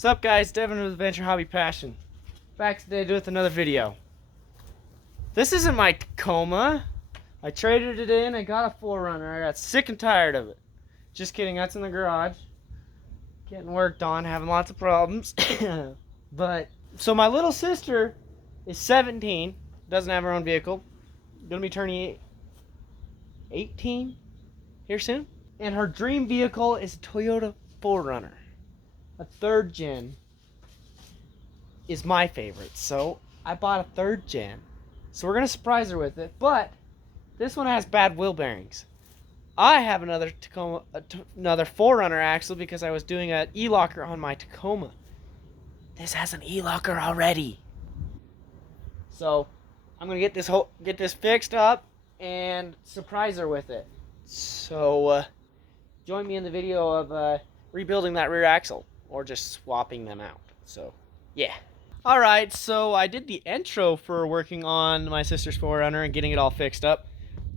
What's up, guys? Devin with Adventure Hobby Passion. Back today with another video. This isn't my Tacoma. I traded it in. I got a 4Runner. I got sick and tired of it. Just kidding. That's in the garage. Getting worked on. Having lots of problems. But so my little sister is 17. Doesn't have her own vehicle. Gonna be turning 18 here soon. And her dream vehicle is a Toyota 4Runner. A 3rd gen is my favorite, so I bought a 3rd gen. So we're gonna surprise her with it, but this one has bad wheel bearings. I have another Tacoma, another 4Runner axle because I was doing an e-locker on my Tacoma. This has an e-locker already, so I'm gonna get this fixed up and surprise her with it. So join me in the video of rebuilding that rear axle. Or just swapping them out. So, yeah. Alright, so I did the intro for working on my sister's 4Runner and getting it all fixed up.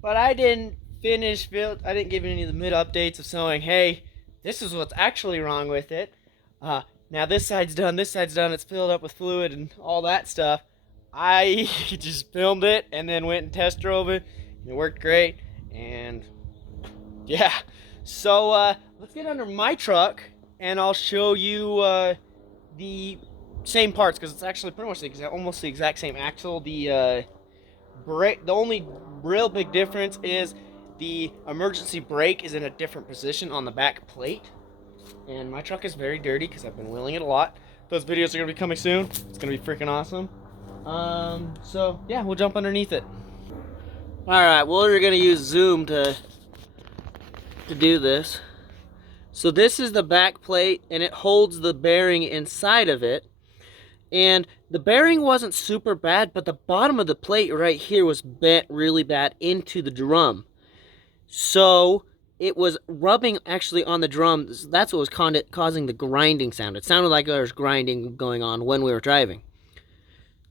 But I didn't I didn't give any of the mid-updates of saying, hey, this is what's actually wrong with it. Now this side's done, it's filled up with fluid and all that stuff. I just filmed it and then went and test drove it. And it worked great. And, yeah. So, let's get under my truck. And I'll show you the same parts because it's actually pretty much almost the exact same axle. The only real big difference is the emergency brake is in a different position on the back plate. And my truck is very dirty because I've been wheeling it a lot. Those videos are going to be coming soon. It's going to be freaking awesome. So, yeah, we'll jump underneath it. Alright, well, we're going to use Zoom to do this. So this is the back plate, and it holds the bearing inside of it. And the bearing wasn't super bad, but the bottom of the plate right here was bent really bad into the drum. So it was rubbing actually on the drum. That's what was causing the grinding sound. It sounded like there was grinding going on when we were driving.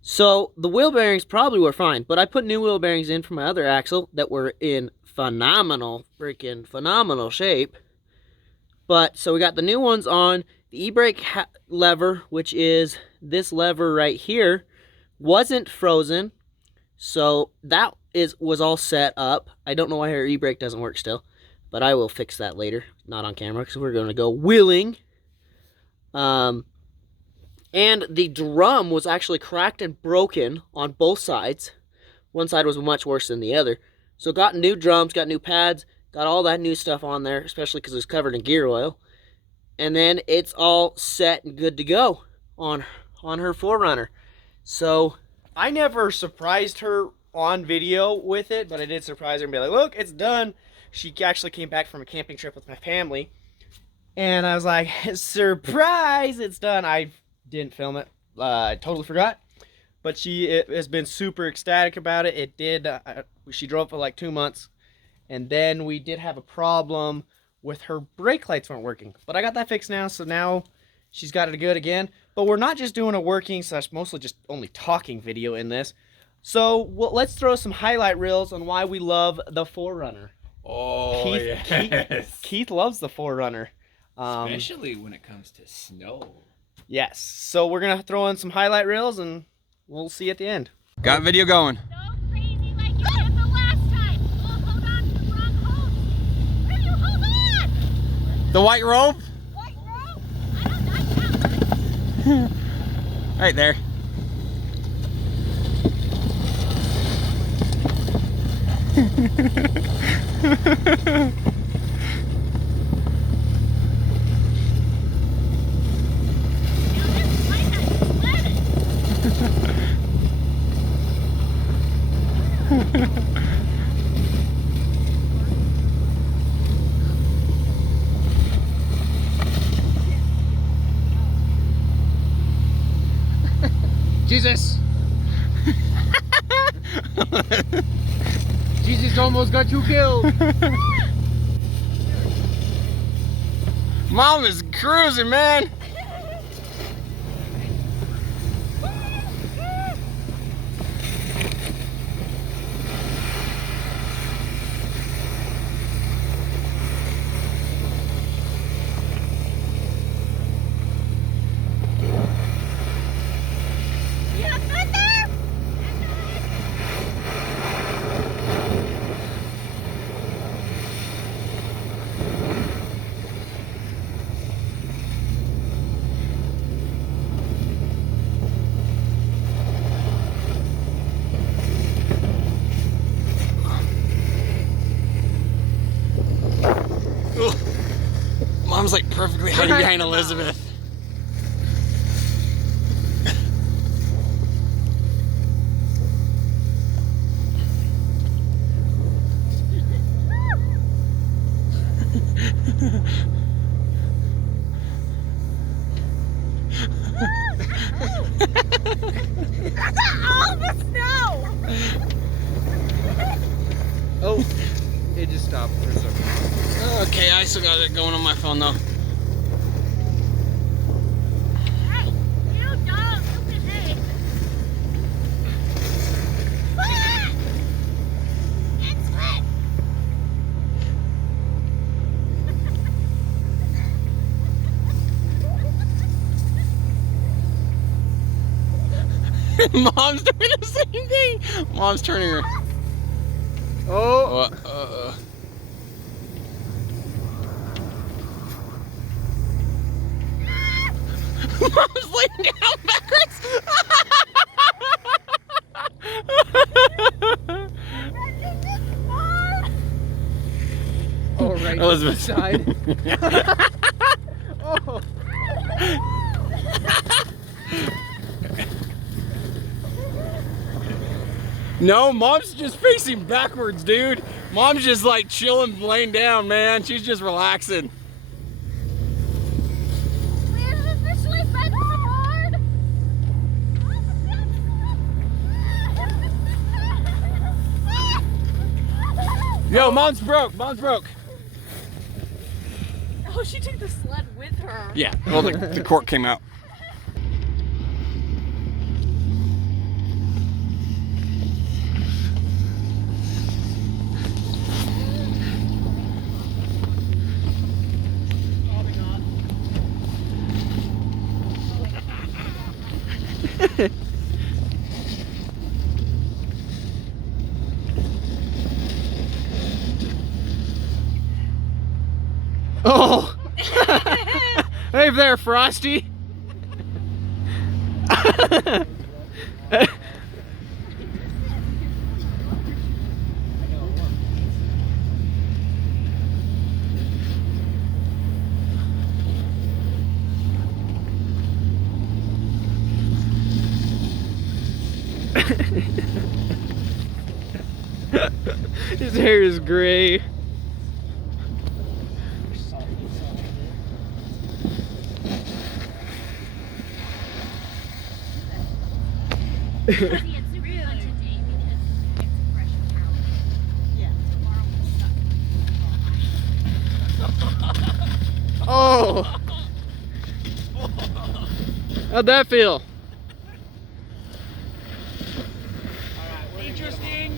So the wheel bearings probably were fine, but I put new wheel bearings in for my other axle that were in freaking phenomenal shape. But, so we got the new ones on. The e-brake lever, which is this lever right here, wasn't frozen. So that was all set up. I don't know why her e-brake doesn't work still. But I will fix that later. Not on camera, because we're going to go wheeling. And the drum was actually cracked and broken on both sides. One side was much worse than the other. So got new drums, got new pads. Got all that new stuff on there, especially because it's covered in gear oil. And then it's all set and good to go on her 4Runner. So I never surprised her on video with it, but I did surprise her and be like, look, it's done. She actually came back from a camping trip with my family. And I was like, surprise, it's done. I didn't film it. I totally forgot. But she has been super ecstatic about it. It did. She drove for like 2 months. And then we did have a problem with her brake lights weren't working. But I got that fixed now, so now she's got it good again. But we're not just doing a working / mostly just only talking video in this. So let's throw some highlight reels on why we love the 4Runner. Oh, yes. Keith loves the 4Runner. Especially when it comes to snow. Yes. So we're going to throw in some highlight reels, and we'll see you at the end. Got video going. The white rope? White rope? I don't like that one. Right there. Jesus! Jesus almost got you killed! Mom is cruising, man! was like perfectly hiding behind Elizabeth. All the snow! Oh, it just stopped for a second. Okay, I still got it going on my phone though. Hey, you don't look at me. Ah! It's lit. Mom's doing the same thing. Mom's turning her. Oh, Mom's laying down backwards. oh, right. Elizabeth. Side. Oh. No, Mom's just facing backwards, dude. Mom's just like chilling, laying down, man. She's just relaxing. We've officially been hard. Yo, Mom's broke. Mom's broke. Oh, she took the sled with her. Yeah. Well, the cork came out. Oh! Hey there, Frosty! His hair is gray. It's really today because it's a fresh cow. Yeah. Tomorrow we'll suck. Oh! How'd that feel? Interesting.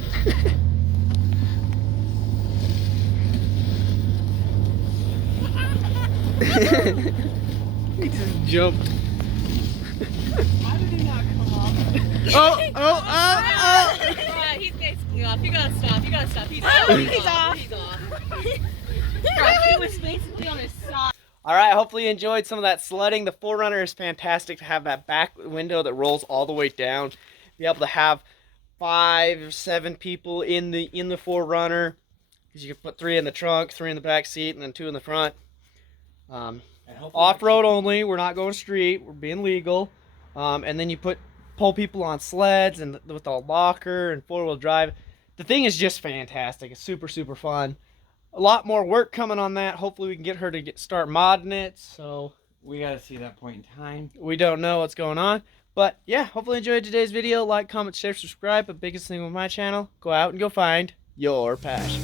He just jumped. How did he not come off? Oh! Right, he's basically off. You gotta stop. You gotta stop. He's off. He's off. He's off. Right, he was basically on his side. All right, hopefully you enjoyed some of that sledding. The 4Runner is fantastic to have that back window that rolls all the way down. Be able to have 5 or 7 people in the 4Runner, because you can put 3 in the trunk, 3 in the back seat, and then 2 in the front. Off-road only. We're not going street. We're being legal. And then you pull people on sleds and with a locker and 4-wheel drive. The thing is just fantastic. It's super, super fun. A lot more work coming on that. Hopefully we can get her to start modding it. So We gotta see that point in time. we don't know what's going on. But yeah, hopefully you enjoyed today's video. Like, comment, share, subscribe. But biggest thing with my channel, go out and go find your passion.